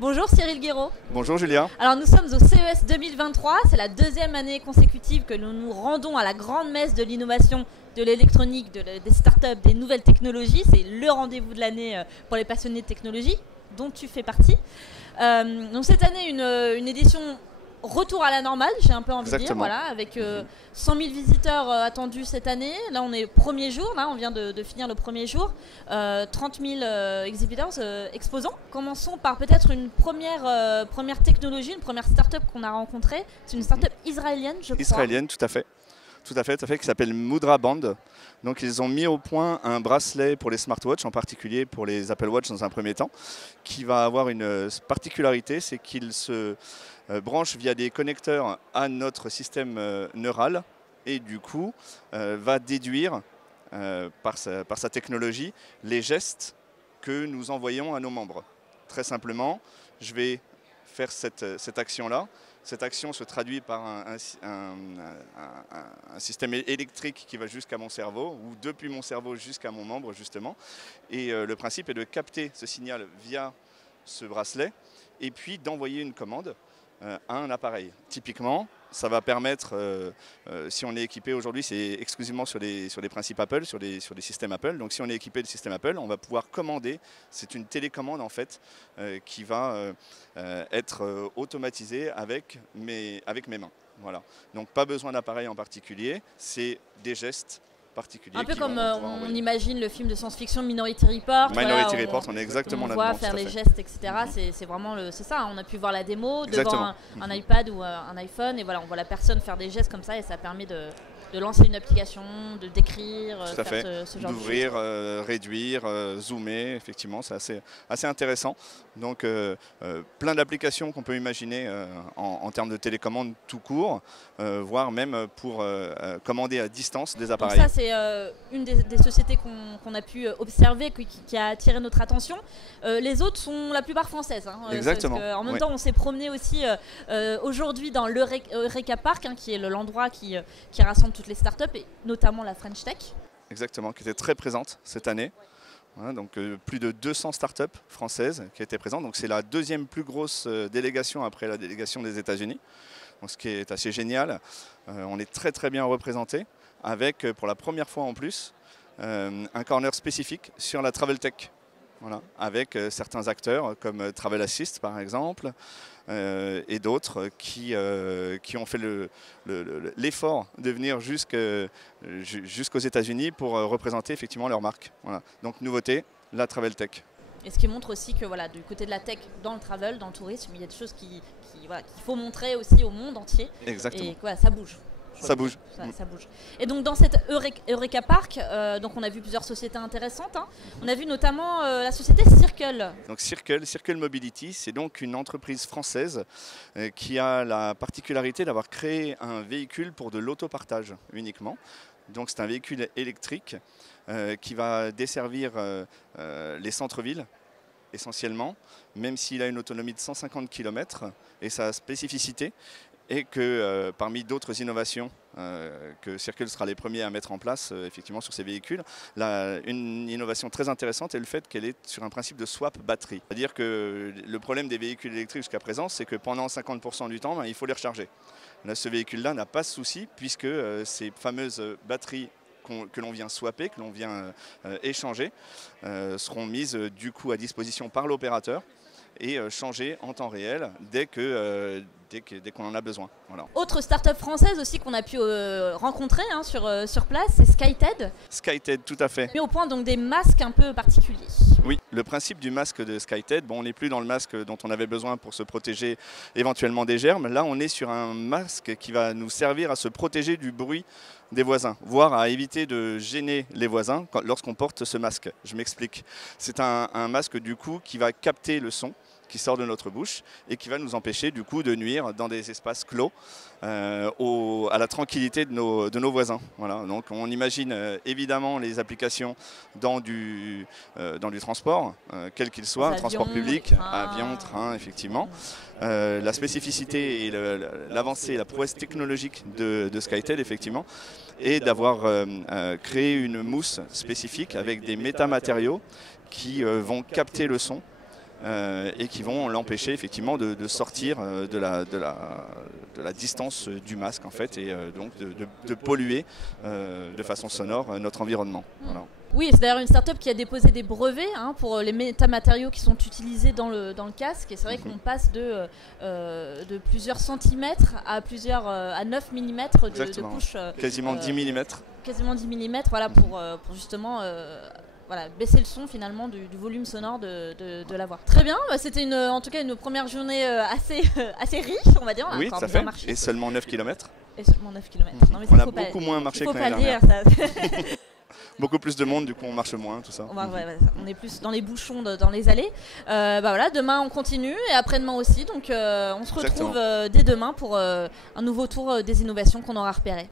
Bonjour Cyril Guéraud. Bonjour Julia. Alors nous sommes au CES 2023, c'est la deuxième année consécutive que nous nous rendons à la grande messe de l'innovation, de l'électronique, des startups, des nouvelles technologies. C'est le rendez-vous de l'année pour les passionnés de technologie, dont tu fais partie. Donc cette année, une édition retour à la normale, j'ai un peu envie de dire, voilà, avec 100 000 visiteurs attendus cette année. Là, on est premier jour, là, on vient de finir le premier jour. 30 000 exhibitors, exposants. Commençons par peut-être une première technologie, une première start-up qu'on a rencontrée. C'est une start-up israélienne, je crois. Israélienne, tout à fait. Tout à fait, qui s'appelle Mudra Band. Donc ils ont mis au point un bracelet pour les smartwatches, en particulier pour les Apple Watch dans un premier temps, qui va avoir une particularité, c'est qu'il se branche via des connecteurs à notre système neural et du coup va déduire par sa technologie les gestes que nous envoyons à nos membres. Très simplement, je vais faire cette action-là. Cette action se traduit par un système électrique qui va jusqu'à mon cerveau, ou depuis mon cerveau jusqu'à mon membre, justement. Et le principe est de capter ce signal via ce bracelet, et puis d'envoyer une commande à un appareil. Typiquement, ça va permettre, si on est équipé aujourd'hui, c'est exclusivement sur les principes Apple, sur les systèmes Apple. Donc si on est équipé du système Apple, on va pouvoir commander. C'est une télécommande en fait qui va être automatisée avec mes mains. Voilà. Donc pas besoin d'appareil en particulier, c'est des gestes particuliers. Un peu comme on imagine le film de science-fiction Minority Report. Minority Report, on est exactement là-dedans. On voit faire les gestes, etc. C'est vraiment c'est ça. On a pu voir la démo devant un iPad ou un iPhone, et voilà, on voit la personne faire des gestes comme ça, et ça permet de lancer une application, de décrire, tout à fait. Ce genre d'ouvrir, réduire, zoomer, effectivement, c'est assez intéressant. Donc plein d'applications qu'on peut imaginer en termes de télécommande tout court, voire même pour commander à distance des appareils. Donc ça, c'est une des sociétés qu'on a pu observer, qui a attiré notre attention. Les autres sont la plupart françaises. Hein, exactement. En même temps, on s'est promené aussi aujourd'hui dans l'Eureka Park, qui est l'endroit qui rassemble toutes les startups, et notamment la French Tech. Exactement, qui était très présente cette année. Voilà, donc plus de 200 startups françaises qui étaient présentes. Donc c'est la deuxième plus grosse délégation après la délégation des États-Unis. Donc ce qui est assez génial. On est très très bien représenté avec, pour la première fois en plus, un corner spécifique sur la Travel Tech. Voilà, avec certains acteurs comme Travel Assist par exemple, et d'autres qui ont fait l'effort de venir jusqu'aux États-Unis pour représenter effectivement leur marque. Voilà. Donc nouveauté, la Travel Tech. Et ce qui montre aussi que voilà, du côté de la tech, dans le travel, dans le tourisme, il y a des choses qu'il faut montrer aussi au monde entier. Exactement. Et voilà, ça bouge. Ça bouge. Ça bouge. Et donc dans cette Eureka Park, donc on a vu plusieurs sociétés intéressantes. Hein. On a vu notamment la société Circle. Donc Circle Mobility, c'est donc une entreprise française qui a la particularité d'avoir créé un véhicule pour de l'autopartage uniquement. Donc c'est un véhicule électrique qui va desservir les centres-villes essentiellement, même s'il a une autonomie de 150 km, et sa spécificité et que parmi d'autres innovations que Circle sera les premiers à mettre en place effectivement sur ces véhicules, une innovation très intéressante est le fait qu'elle est sur un principe de swap batterie. C'est-à-dire que le problème des véhicules électriques jusqu'à présent, c'est que pendant 50% du temps, il faut les recharger. Là, ce véhicule-là n'a pas ce souci puisque ces fameuses batteries que l'on vient swapper, que l'on vient échanger, seront mises du coup à disposition par l'opérateur et changer en temps réel dès qu'on en a besoin. Voilà. Autre start-up française aussi qu'on a pu rencontrer sur place, c'est SkyTed. SkyTed, tout à fait. Mais au point donc des masques un peu particuliers. Oui, le principe du masque de SkyTed, on n'est plus dans le masque dont on avait besoin pour se protéger éventuellement des germes. Là, on est sur un masque qui va nous servir à se protéger du bruit des voisins, voire à éviter de gêner les voisins lorsqu'on porte ce masque. Je m'explique. C'est un masque du coup qui va capter le son qui sort de notre bouche et qui va nous empêcher du coup de nuire dans des espaces clos à la tranquillité de nos voisins. Voilà. Donc on imagine évidemment les applications dans du transport, quel qu'il soit, avions, transport public, avion, train, effectivement. La spécificité et l'avancée, la prouesse technologique de SkyTed, effectivement, est d'avoir créé une mousse spécifique avec des métamatériaux qui vont capter le son et qui vont l'empêcher effectivement de sortir de la distance du masque en fait, et donc de polluer de façon sonore notre environnement. Voilà. Oui, c'est d'ailleurs une start-up qui a déposé des brevets pour les métamatériaux qui sont utilisés dans le casque. Et c'est vrai qu'on passe de plusieurs centimètres à 9 mm de couche. Quasiment 10 mm. Quasiment 10 mm, voilà, pour justement baisser le son finalement du volume sonore de la voix. Très bien, c'était en tout cas une première journée assez riche, on va dire. Oui, ça fait. Et seulement 9 km. Et seulement 9 km. Non, mais on a beaucoup moins marché que l'année dernière. Beaucoup plus de monde, du coup on marche moins, tout ça. On est plus dans les bouchons, dans les allées. Demain on continue et après-demain aussi. Donc on se retrouve dès demain pour un nouveau tour des innovations qu'on aura repérées.